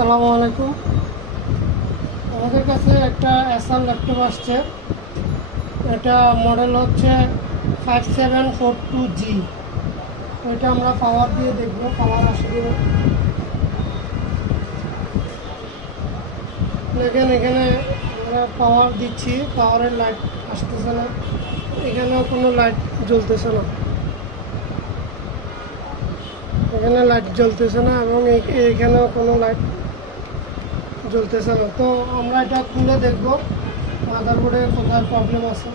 আসসালামু আলাইকুম। আমাদের কাছে একটা এসার ল্যাপটপ আসছে। এটা মডেল হচ্ছে 5742G। ওইটা আমরা পাওয়ার দিয়ে দেখব পাওয়ার আসে কিনা। এখানে আমরা পাওয়ার দিচ্ছি, পাওয়ারের লাইট আসতেছে না, এখানেও কোনো লাইট জ্বলতেছে না, এখানে লাইট জ্বলতেছে না এবং এখানেও কোনো লাইট জ্বলতেছে না। তো আমরা এটা খুলে দেখব মাদারবোর্ডে কোথায় প্রবলেম আছে।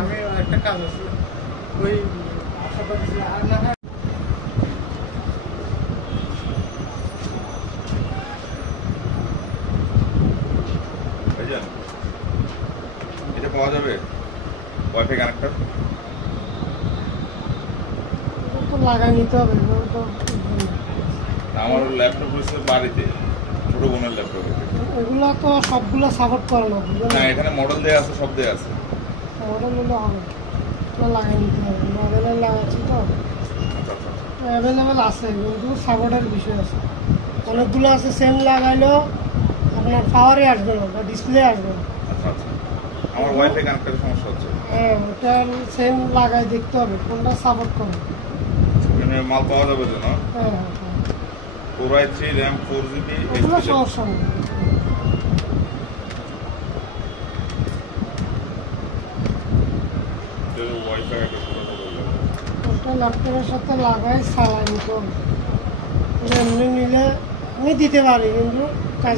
আমি একটা কাজ আছে ওই আর না এটা পাওয়া যাবে ওয়াইফাই কানেক্টর তো লাগাই নিতে হবে। আমার ল্যাপটপ হচ্ছে বাড়িতে ছোট বোনের ল্যাপটপ এগুলো তো সবগুলো সাপোর্ট করে না, না এখানে মডেল দেওয়া আছে সব দেওয়া আছে মডেল হলে হবে, তো লাগাই নিতে হবে। মডেলে লাগাচ্ছি তো অ্যাভেলেবেল আছে, কিন্তু সাপোর্টের বিষয় আছে। অনেকগুলো আছে সেম লাগাইলেও আপনার পাওয়ারে আসবে না বা ডিসপ্লে আসবে না। আচ্ছা আচ্ছা আমার ওয়াইফাই কানেক্টরের সমস্যা হচ্ছে। হ্যাঁ, ওটা সেম লাগাই দেখতে হবে কোনটা সাপোর্ট করে। মাল পাওয়া যাবে তো না? হ্যাঁ হ্যাঁ হ্যাঁ, Core i3 RAM 4GB ওগুলো সমস্যা নেই। ওয়াইফাই একটা ওটা ল্যাপটপের সাথে লাগাই চালাই নিতে হবে। এমনি নিলে আমি দিতে পারি, কিন্তু কাজ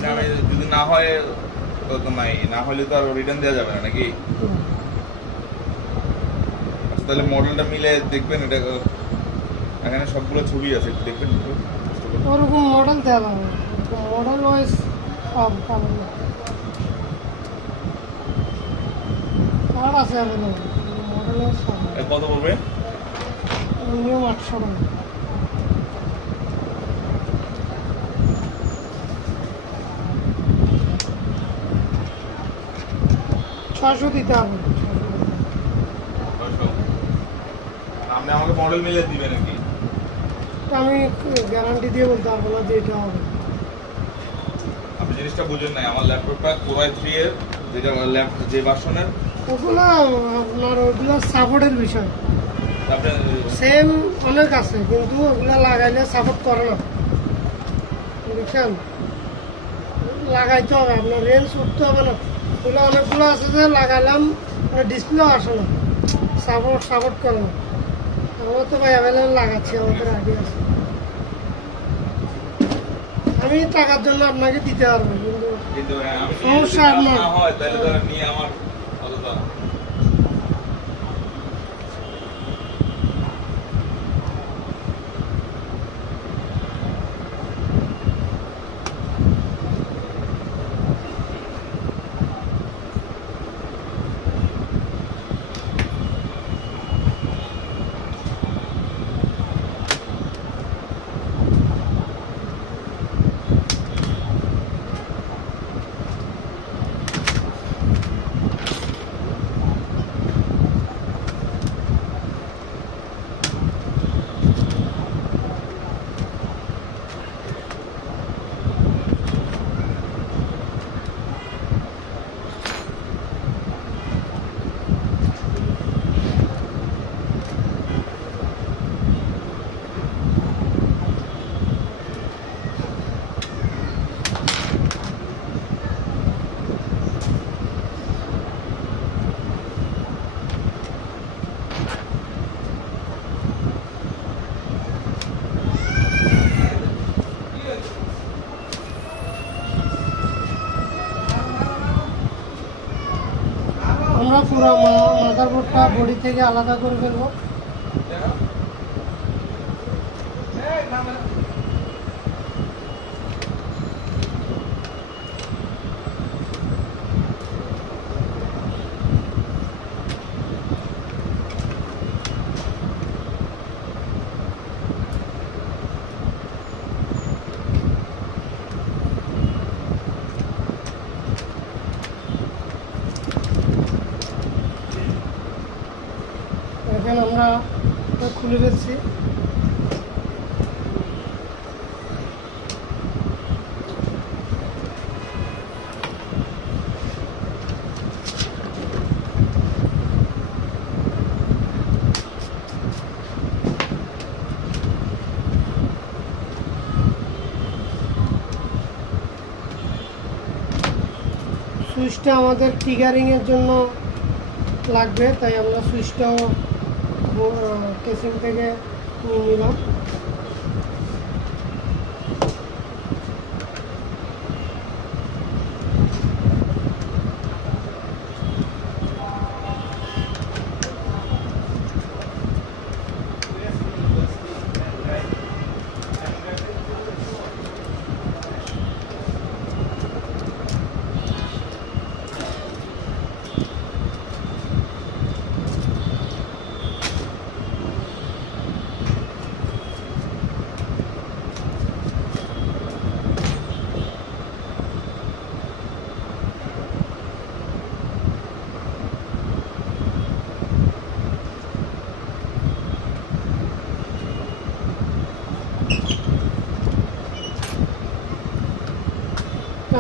যদি না হয় তো নাই, না হলে তো আর রিটার্ন দেওয়া যাবে না নাকি? আচ্ছা তাহলে মডেলটা মিলে দেখবেন, এটা এখানে সবগুলো ছবি আছে একটু দেখবেন। ওরকম মডেল দেওয়া যাবে, মডেল ওয়াইজ সব পাবেন না। আর আছে অ্যাভেলেবেল মডেল ওয়াইজ সব। কত পড়বে? মিনিমাম 800 টাকা। 600 দিতে হবে। আপনি আমাকে মডেল মিলে দিবেন নাকি? তা আমি গ্যারান্টি দিয়ে বলতে পারবো না যে এটা হবে। আপনি জিনিসটা বুঝেন নাই, আমার ল্যাপটপটা কোরাই 3 এর যেটা যে ভার্সনের, ওগুলো আপনার ওগুলো সাপোর্টের বিষয়, আপনি সেম অনেক আছে কিন্তু ওগুলো লাগাইলে সাপোর্ট করে না, বুঝছেন? লাগাইতে হবে, আপনার রেঞ্জ উঠতে হবে না। ওগুলো অনেকগুলো আছে যে লাগাইলাম ডিসপ্লেও আসে না, সাপোর্ট করে না। আমরা তো ভাই অ্যাভেলেবেল লাগাচ্ছি, আমাদের আইডিয়া আছে। আমি টাকার জন্য আপনাকে দিতে পারবো কিন্তু কিন্তু আমি সমস্যা যদি আপনার। না হয় তাহলে তো আর নিয়ে আমার অতটা। আমরা পুরো মাদারবোর্ডটা বডি থেকে আলাদা করে ফেলবো। এখন আমরা এটা খুলে ফেলছি। সুইচটা আমাদের ট্রিগারিংয়ের জন্য লাগবে, তাই আমরা সুইচটাও কেসিং থেকে নিয়ে নিলাম।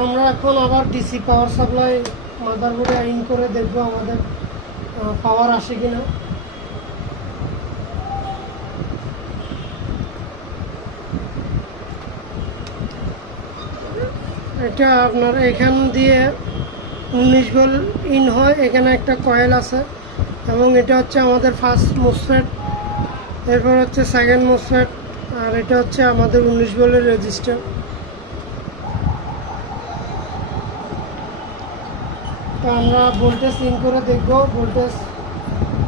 আমরা এখন আবার ডিসি পাওয়ার সাপ্লাই মাদারবোর্ডে ইন করে দেখবো আমাদের পাওয়ার আসে কিনা। এটা আপনার এখান দিয়ে 19 ভোল্ট ইন হয়, এখানে একটা কয়েল আছে এবং এটা হচ্ছে আমাদের ফার্স্ট মোসফেট, এরপর হচ্ছে সেকেন্ড মোসফেট, আর এটা হচ্ছে আমাদের 19 ভোল্টের রেজিস্টার। তো আমরা ভোল্টেজ ইন করে দেখব ভোল্টেজ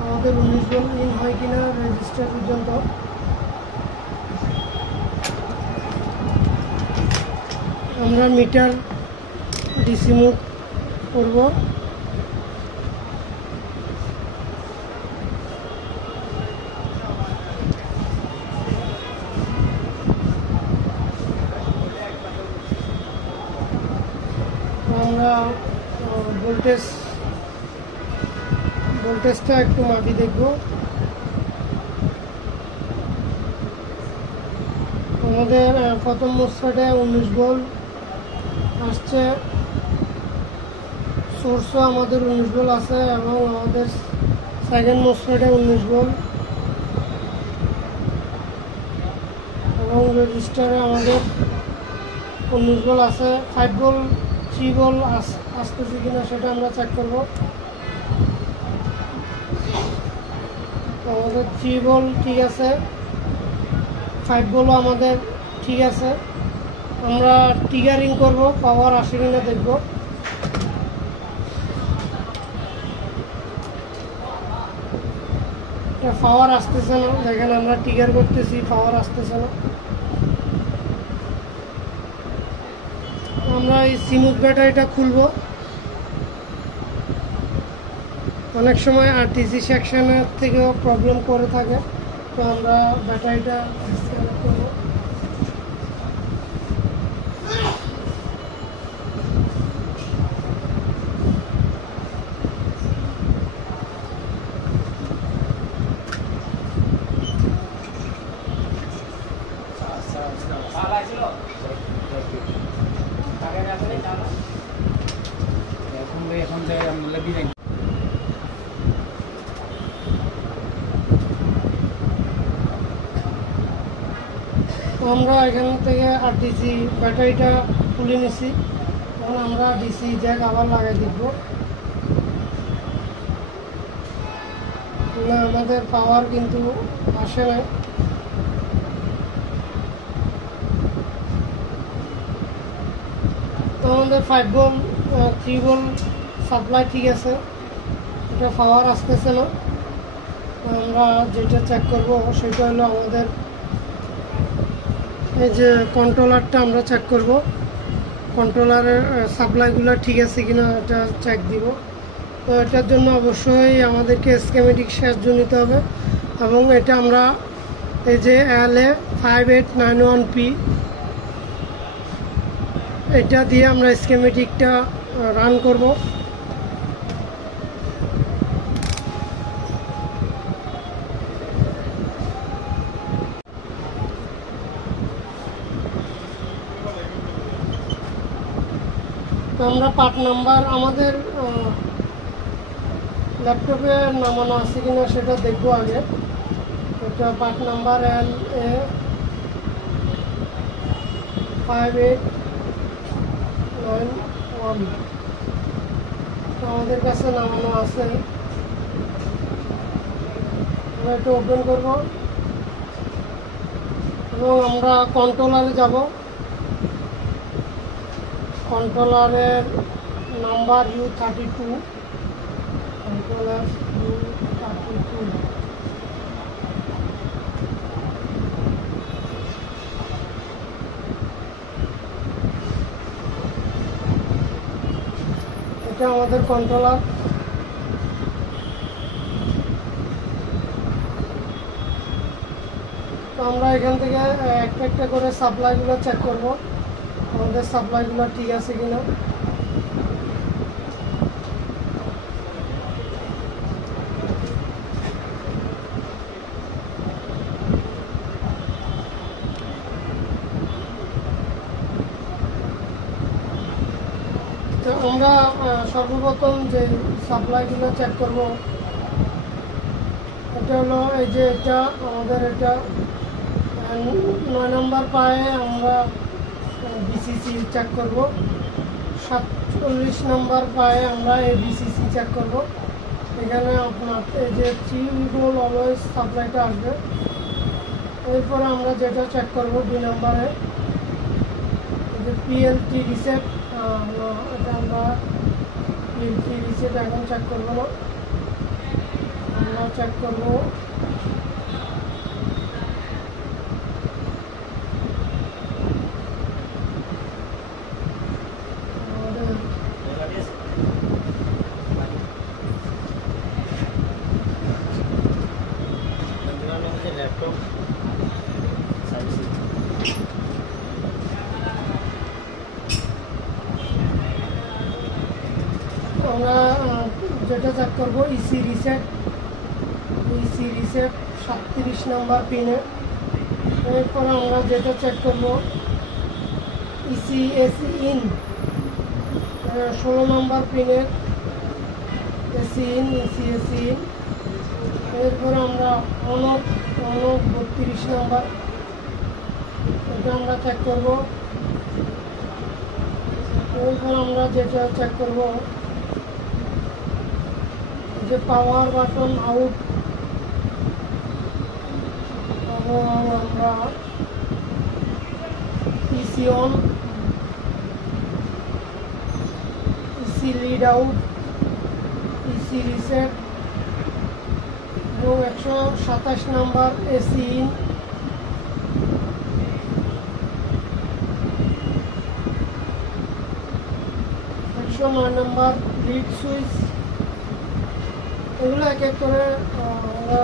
আমাদের 19 ভোল্ট ইন হয় কিনা রেজিস্টার পর্যন্ত। আমরা মিটার ডিসি মোড করব। আমরা ভোল্টেজটা একটু মাপি দেখব। আমাদের প্রথম মোসফেটে 19 ভোল্ট আসছে, সোর্সও আমাদের 19 ভোল্ট আছে এবং আমাদের সেকেন্ড মোসফেটে 19 ভোল্ট এবং রেজিস্টারে আমাদের 19 ভোল্ট আছে। 5 ভোল্ট 3 ভোল্ট আসতেছে কিনা সেটা আমরা চেক করব। আমাদের 3 ভোল্ট ঠিক আছে, 5 ভোল্টও আমাদের ঠিক আছে। আমরা ট্রিগারিং করব, পাওয়ার আসে কিনা দেখব। পাওয়ার আসতেছে না, দেখেন আমরা ট্রিগার করতেছি, পাওয়ার আসতেছে না। আমরা এই সিমুথ ব্যাটারিটা খুলবো। অনেক সময় আরটিসি সেকশনের থেকেও প্রবলেম করে থাকে, তো আমরা ব্যাটারিটা ডিসকানেক্ট করবো। আমরা এখান থেকে আরটিসি ব্যাটারিটা খুলে নিছি। এখন আমরা ডিসি জ্যাক আবার লাগাই দিব। না, আমাদের পাওয়ার কিন্তু আসে না। তো আমাদের 5 ভোল্ট 3 ভোল্ট সাপ্লাই ঠিক আছে, এটা পাওয়ার আসতেছে না। আমরা যেটা চেক করব সেটা হলো আমাদের এই যে কন্ট্রোলারটা আমরা চেক করব, কন্ট্রোলারের সাপ্লাইগুলো ঠিক আছে কিনা এটা চেক দিব। তো এটার জন্য অবশ্যই আমাদেরকে স্কেমেটিক সাহায্য নিতে হবে এবং এটা আমরা এই যে LA5891P এটা দিয়ে আমরা স্কেমেটিকটা রান করব। তো আমরা পার্ট নাম্বার আমাদের ল্যাপটপে নামানো আছে কিনা সেটা দেখবো আগে। এটা পার্ট নাম্বার LA5891 আমাদের কাছে নামানো আছে। আমরা এটা ওপেন করব এবং আমরা কন্ট্রোলারে যাব। কন্ট্রোলারের নাম্বার U32, কন্ট্রোলার U32। এটা আমাদের কন্ট্রোলার। তো আমরা এখান থেকে একটা একটা করে সাপ্লাইগুলো চেক করব, আমাদের সাপ্লাইগুলো ঠিক আছে কিনা। তো আমরা সর্বপ্রথম যে সাপ্লাইগুলো চেক করব এটা হলো এই যে এটা আমাদের এটা 9 নম্বর পায়ে আমরা বিসিসি চেক করব, 47 নম্বর পায়ে আমরা এই বিসিসি চেক করব। এখানে আপনার এই যে 3 ভোল্ট অলওয়েজ সাপ্লাইটা আসবে। এরপরে আমরা যেটা চেক করব 2 নম্বরে এই যে পিএলটি রিসেট, এটা আমরা পিএলটি রিসেট এখন চেক করব না, আমরা চেক করব আমরা যেটা চেক করবো ইসি রিসেট 37 নম্বর পিনে এরপরে আমরা যেটা চেক করব এসি ইন 16 নম্বর পিনের এসি ইন। এরপরে আমরা অনক 32 নম্বর, এটা আমরা চেক করব। এরপর আমরা যেটা চেক করব যে পাওয়ার বাটন আউট, আমরা EC on, EC lead out, EC reset এবং 127 নম্বর এসি ইন। একশো 9 নম্বর লিড সুইচ। এগুলো এক এক করে আমরা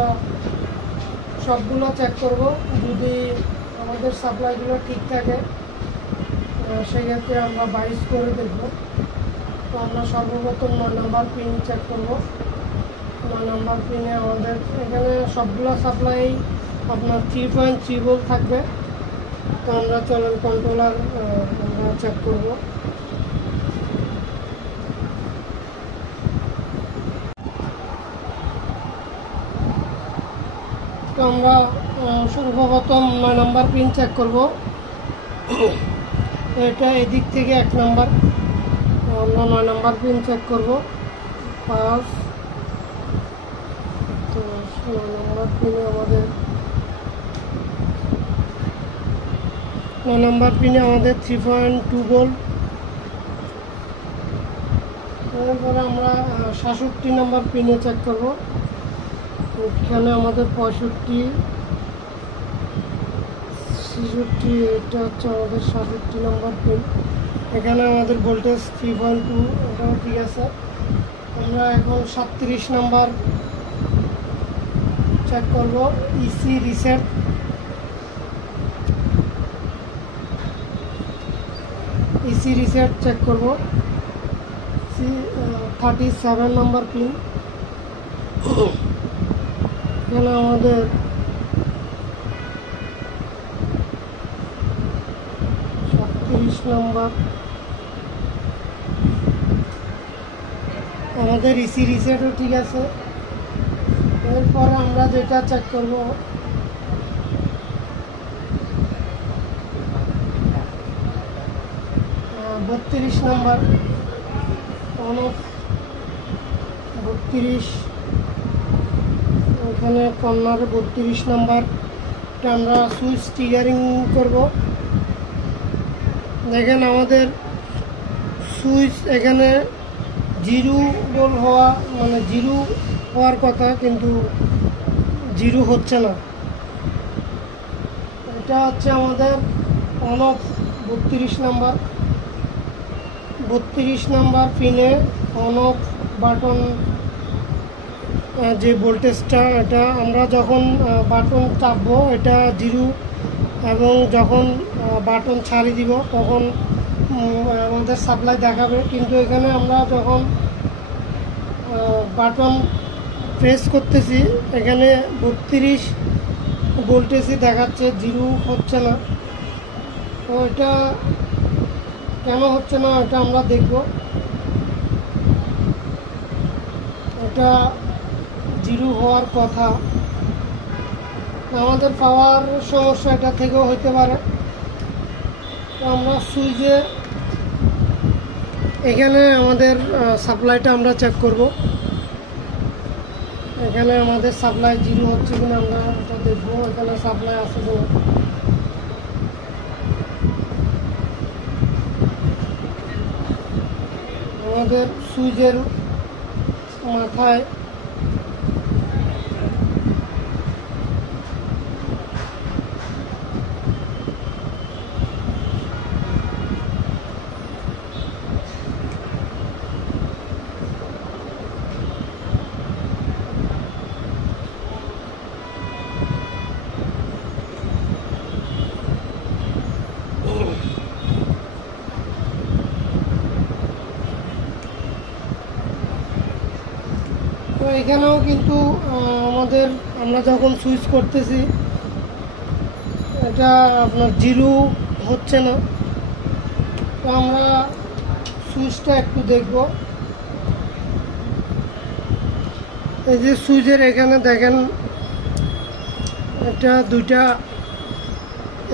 সবগুলো চেক করব। যদি আমাদের সাপ্লাইগুলো ঠিক থাকে সেক্ষেত্রে আমরা 22 করে দেখব। তো আমরা সর্বপ্রথম 9 নম্বর পিন চেক করব। 9 নম্বর পিনে আমাদের এখানে সবগুলো সাপ্লাই আপনার 3.3 ভোল্ট থাকবে। তো আমরা চলেন কন্ট্রোলার আমরা চেক করব। তো আমরা সর্বপ্রথম 9 নম্বর পিন চেক করব। এটা এদিক থেকে 1 নম্বর, আমরা 9 নম্বর পিন চেক করব। 5 তো 9 নম্বর পিনে আমাদের 9 নম্বর পিনে আমাদের 3.2 ভোল্ট। এরপরে আমরা 67 নম্বর পিনে চেক করব। এখানে আমাদের 65, 66, এটা হচ্ছে আমাদের 67 নম্বর পিন। এখানে আমাদের ভোল্টেজ 3.2, এটাও ঠিক আছে। আমরা এখন 37 নম্বর চেক করব, EC reset. EC reset check করব, 37 নম্বর পিন। এখানে আমাদের 37 নম্বর, আমাদের ইসি রিসেটও ঠিক আছে। এরপর আমরা যেটা চেক করব 32 নম্বর, অন অফ 32, এখানে কর্নারে 32 নম্বরটা আমরা সুইচ ট্রিগারিং করব। দেখেন আমাদের সুইচ এখানে 0 ভোল্ট হওয়া মানে 0 হওয়ার কথা, কিন্তু 0 হচ্ছে না। এটা হচ্ছে আমাদের অন অফ 32 নম্বর। 32 নম্বর পিনে অন অফ বাটন যে ভোল্টেজটা, এটা আমরা যখন বাটন চাপবো এটা 0, এবং যখন বাটন ছাড়ি দিব তখন আমাদের সাপ্লাই দেখাবে। কিন্তু এখানে আমরা যখন বাটন প্রেস করতেছি এখানে 32 ভোল্টেজই দেখাচ্ছে, 0 হচ্ছে না। তো এটা কেন হচ্ছে না এটা আমরা দেখব। এটা 0 হওয়ার কথা, আমাদের পাওয়ার সমস্যা এটা থেকেও হতে পারে। তো আমরা সুইচে এখানে আমাদের সাপ্লাইটা আমরা চেক করব। এখানে আমাদের সাপ্লাই 0 হচ্ছে কিনা আমরা এটা দেখবো, এখানে সাপ্লাই আছে কিনা। আমাদের সুইচের মাথায় তো এখানেও কিন্তু আমরা যখন সুইচ করতেছি এটা আপনার জিরো হচ্ছে না। তো আমরা সুইচটা একটু দেখব। এই যে সুইচের এখানে দেখেন এটা দুইটা,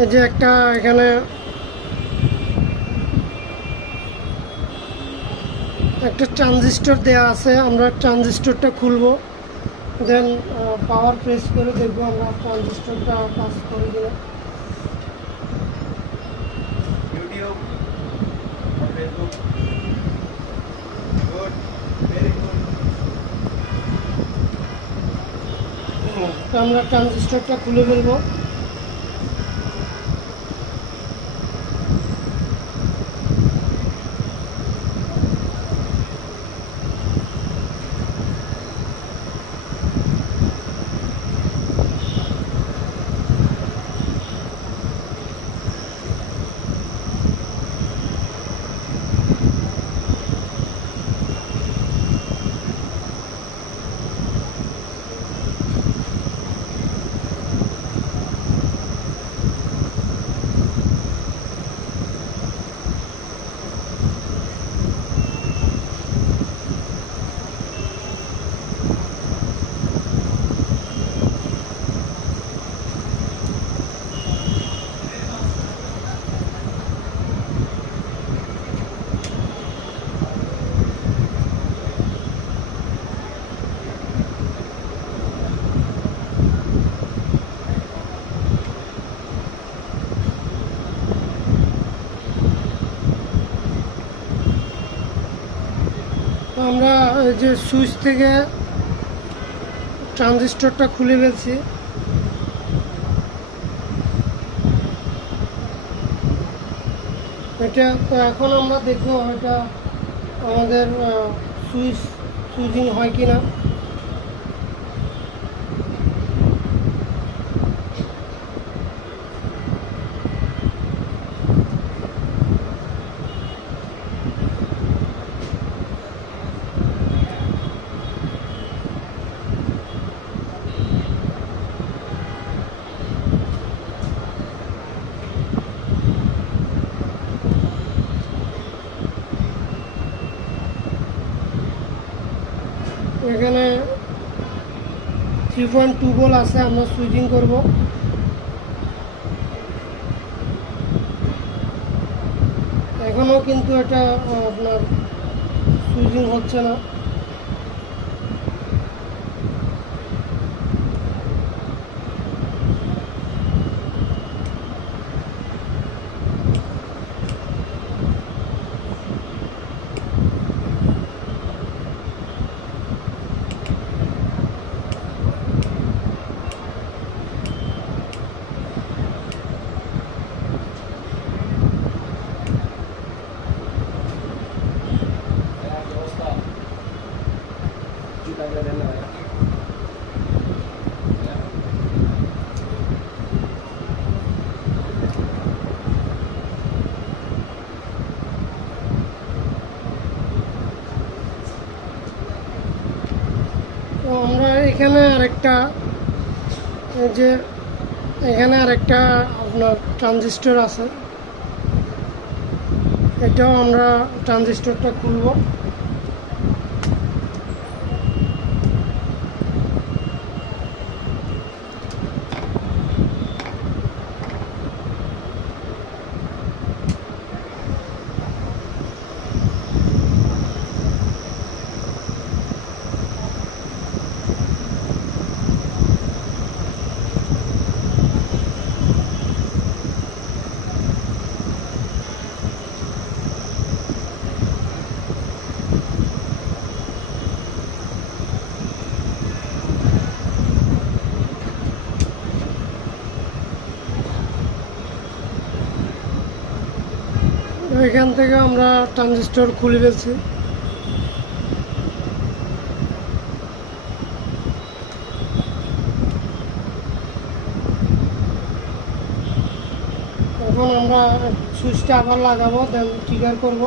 এই যে একটা এখানে একটা ট্রানজিস্টর দেয়া আছে। আমরা ট্রানজিস্টরটা খুলবো, দেন পাওয়ার প্রেস করে দেখবো আমরা ট্রানজিস্টরটা কাজ করে কিনা। YouTube Facebook good very good. তো আমরা ট্রানজিস্টরটা খুলে ফেলবো। তো আমরা এই যে সুইচ থেকে ট্রানজিস্টরটা খুলে ফেলছি। এটা তো এখন আমরা দেখবো এটা আমাদের সুইচিং হয় কিনা। এখানে 3.2 ভোল্ট আছে, আমরা সুইচিং করব। এখনো কিন্তু এটা আপনার সুইচিং হচ্ছে না। তো আমরা এখানে আরেকটা, এই যে এখানে আরেকটা আপনার ট্রানজিস্টর আছে, এটাও আমরা ট্রানজিস্টরটা খুলবো। এখান থেকে আমরা ট্রানজিস্টর খুলে ফেলছি। এখন আমরা সুইচটা আবার লাগাবো, দেন ট্রিগার করব।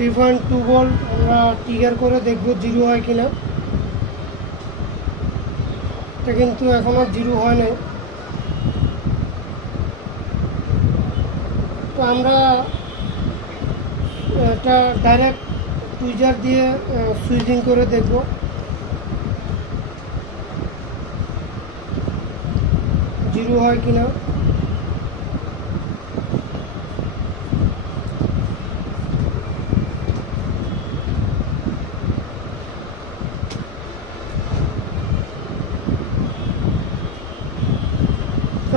3.2 ভোল্ট আমরা ট্রিগার করে দেখব জিরো হয় কিনা। এটা কিন্তু এখনও জিরো হয় নাই। তো আমরা এটা ডাইরেক্ট টুইজার দিয়ে সুইচিং করে দেখব। জিরো হয় কিনা।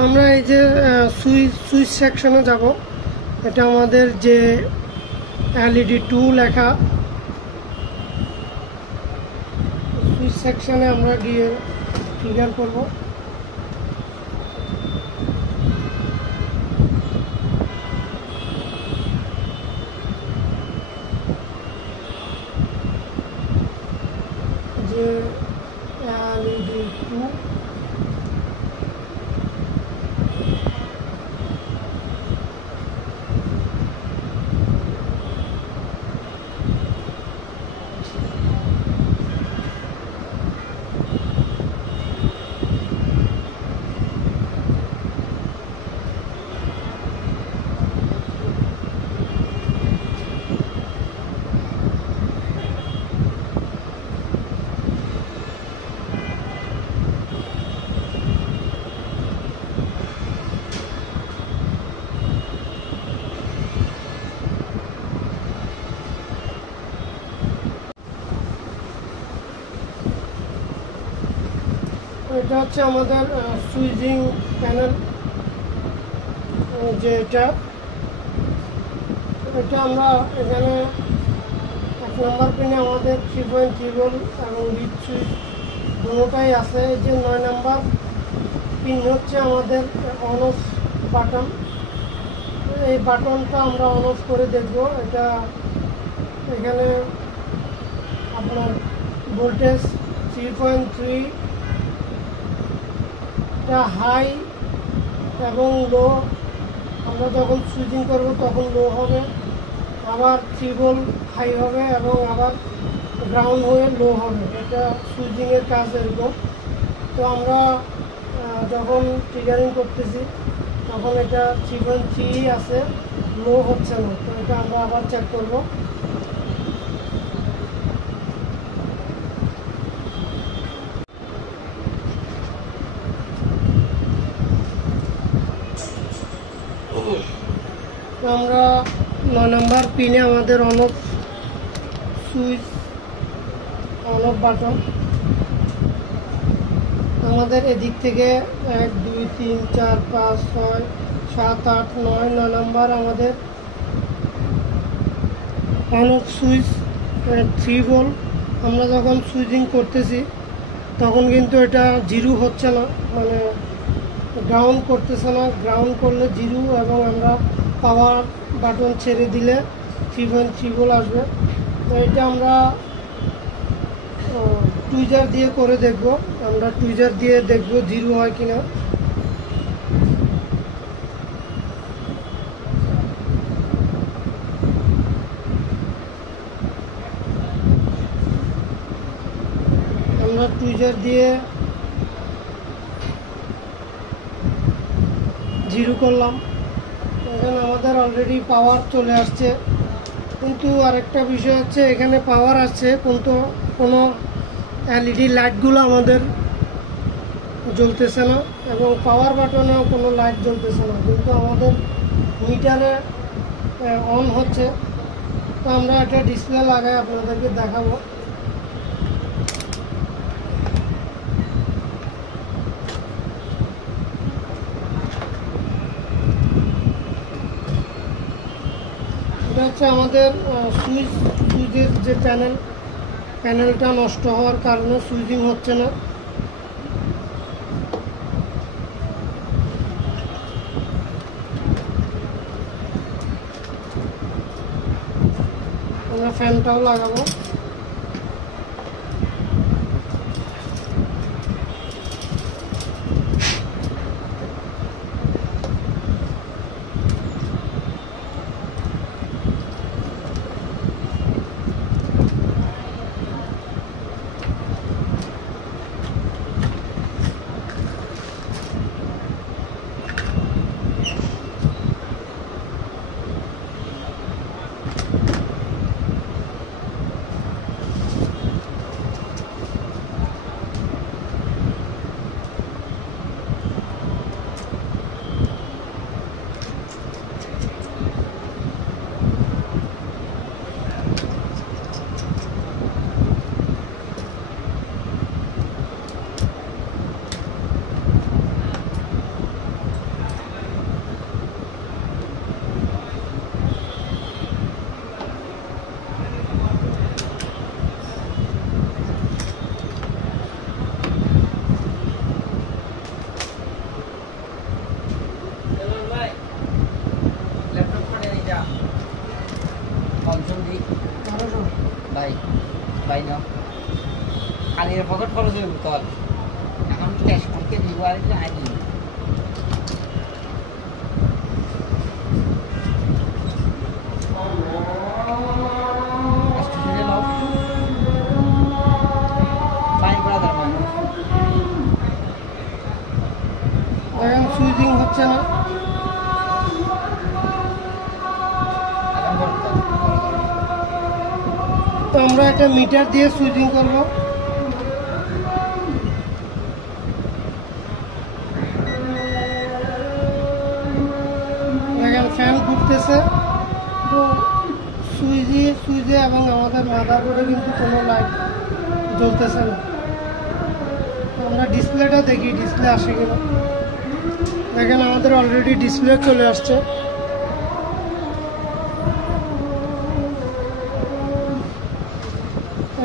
আমরা এই যে সুইচ সেকশনে যাব। এটা আমাদের যে LED 2 লেখা, সুইচ সেকশনে আমরা গিয়ে ট্রিগার করব। যে LED 2 এটা হচ্ছে আমাদের সুইচিং প্যানেল। যে এটা আমরা এখানে 1 নম্বর পিনে আমাদের 3.3 ভোল্ট এবং লিড সুইচ দুটোটাই আছে। এই যে 9 নম্বর পিন হচ্ছে আমাদের অন অফ বাটন। এই বাটনটা আমরা অন অফ করে দেখব। এটা এখানে আপনার ভোল্টেজ 3.3 এটা হাই এবং লো। আমরা যখন সুইচিং করব তখন লো হবে, আবার 3 ভোল্ট হাই হবে এবং আবার গ্রাউন্ড হয়ে লো হবে। এটা সুইচিংয়ের কাজ এরকম। তো আমরা যখন ট্রিগারিং করতেছি তখন এটা 3.3 আছে, লো হচ্ছে না। তো এটা আমরা আবার চেক করব। আমরা 9 নম্বর পিনে আমাদের on off switch, on of button. আমাদের এদিক থেকে 1 2 3 4 5 6 7 8 9 9 নম্বর আমাদের অন অফ সুইচ 3 ভোল্ট। আমরা যখন সুইচিং করতেছি তখন কিন্তু এটা জিরো হচ্ছে না, মানে গ্রাউন্ড করতেছে না। গ্রাউন্ড করলে জিরো এবং আমরা পাওয়ার বাটন ছেড়ে দিলে 3.3 ভোল্ট আসবে। তো এটা আমরা টুইজার দিয়ে করে দেখব। আমরা টুইজার দিয়ে দেখব জিরো হয় কিনা। আমরা টুইজার দিয়ে জিরো করলাম। এখানে আমাদের অলরেডি পাওয়ার চলে আসছে, কিন্তু আরেকটা বিষয় হচ্ছে এখানে পাওয়ার আসছে কিন্তু কোনো LED লাইটগুলো আমাদের জ্বলতেছে না এবং পাওয়ার বাটনেও কোনো লাইট জ্বলতেছে না, কিন্তু আমাদের মিটারে অন হচ্ছে। তো আমরা একটা ডিসপ্লে লাগাই আপনাদেরকে দেখাবো। এটা হচ্ছে আমাদের সুইচের যে প্যানেলটা নষ্ট হওয়ার কারণে সুইচিং হচ্ছে না। আমরা ফ্যানটাও লাগাবো। পঞ্চম দিক 1200 বাই না খালি পকেট খরচ হয়ে তল এখন ক্যাশ করতে দিব আর একটু আনি দেখেন সুইচিং হচ্ছে না। তো আমরা একটা মিটার দিয়ে সুইচিং করব। দেখেন ফ্যান ঘুরতেছে, তো সুইচে এবং আমাদের মাদারবোর্ডে কিন্তু কোনো লাইট জ্বলতেছে না। তো আমরা ডিসপ্লেটা দেখি ডিসপ্লে আসে কিনা। দেখেন আমাদের অলরেডি ডিসপ্লে চলে আসছে।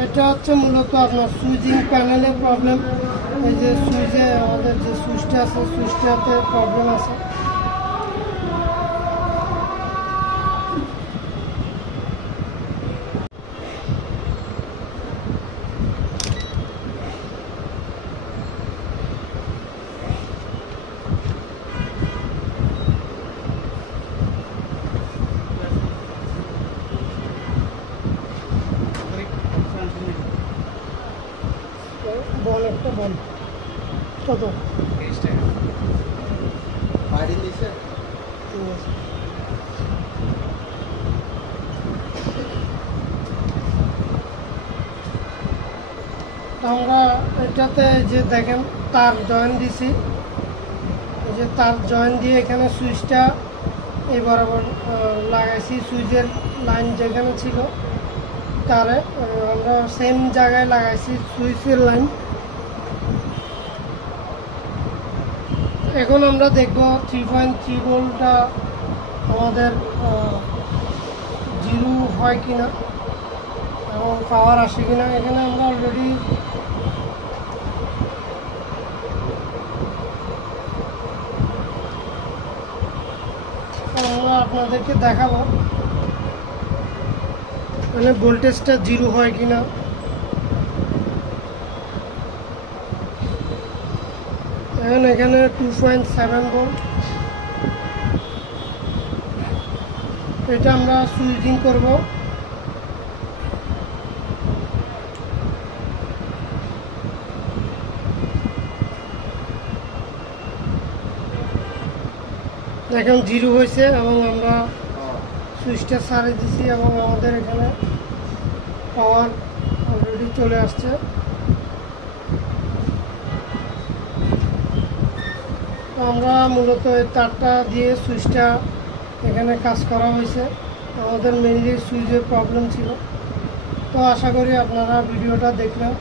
এটা হচ্ছে মূলত আপনার সুইচিং প্যানেলের প্রবলেম। এই যে সুইচে আমাদের যে সুইচটা আছে সুইচটাতে প্রবলেম আছে। বল একটা বল কত? বাইরে দিয়েছে ঠিক আছে। আমরা এটাতে যে দেখেন তার জয়েন দিছি, এই যে তার জয়েন দিয়ে এখানে সুইচটা এই বরাবর লাগাইছি। সুইচের লাইন যেখানে ছিল তারে আমরা সেম জায়গায় লাগাইছি সুইচের লাইন। এখন আমরা দেখব 3.3 ভোল্টটা আমাদের জিরো হয় কিনা এবং পাওয়ার আসে কিনা। এখানে আমরা অলরেডি আমরা আপনাদেরকে দেখাবো মানে ভোল্টেজটা জিরো হয় কিনা। এখন এখানে 2.7 ভোল্ট। এটা আমরা সুইচিং করব। দেখুন জিরো হয়েছে এবং আমরা সুইচটা ছাড়িয়ে দিচ্ছি এবং আমাদের এখানে পাওয়ার অলরেডি চলে আসছে। তো আমরা মূলত এই তারটা দিয়ে সুইচটা এখানে কাজ করা হয়েছে। আমাদের মেইনলি সুইচের প্রবলেম ছিল। তো আশা করি আপনারা ভিডিওটা দেখলেন।